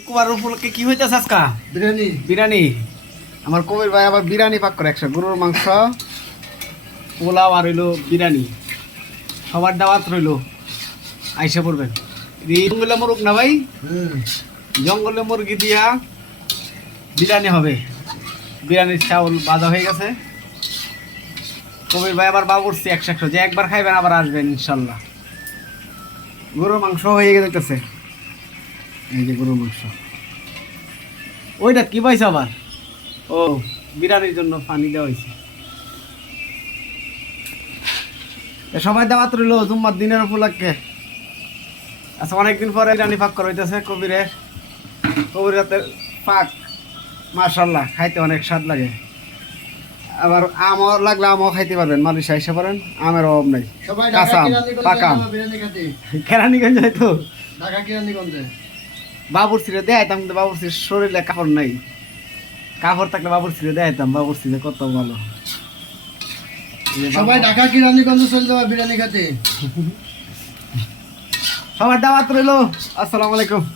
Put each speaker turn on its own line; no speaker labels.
কুমার উপলক্ষে কি হইতেছে আজকা?
বিরিয়ানি।
বিরিয়ানি? আমার কবির ভাই আবার বিরিয়ানি পাক করে একশো গরুর মাংস পোলাও আর হইল বিরিয়ানি। সবার দাওয়াত রইল। আইসা পড়বেন। জঙ্গলে মুরগ না ভাই? জঙ্গলে মুরগি দিয়া বিরিয়ানি হবে। বিরিয়ানির চাউল বাজা হয়ে গেছে। কবির ভাই আবার বাবুরছি একশো একশো। যে একবার খাইবেন আবার আসবেন ইনশাল্লাহ। গরুর মাংস হয়ে যেতেছে এই যে গরুর মাংস। ওইটা কি পাইছে আবার? ও বিরিয়ানির জন্য পানি দেওয়া হয়েছে। সবাই দাওয়াত রইল জুম্মার দিনের উপলক্ষে। আচ্ছা অনেকদিন পরে বিরিয়ানি পাক করা হইতেছে কবিরের কবির পাক মার্শাল্লাহ খাইতে অনেক স্বাদ লাগে। আবার আমও লাগলে আমও খাইতে পারবেন মালিশ আইসা পারেন আমের অভাব নাই।
সবাই
কাঁচা
ঢাকা
আম, পাকা আম। কেরানীগঞ্জ হয়তো
ঢাকা কিরানীগঞ্জে
বাবুর ছিঁড়ে দেখাইতাম কিন্তু বাবুর ছিঁড়ে শরীরে কাপড় নাই। কাপড় থাকলে বাবুর ছিঁড়ে দেখাইতাম বাবুর ছিঁড়ে কত ভালো।
সবাই ঢাকা কিরানীগঞ্জে চলে যাবে বিরিয়ানি খেতে?
সবার দাওয়াত রইল। আসসালামু আলাইকুম।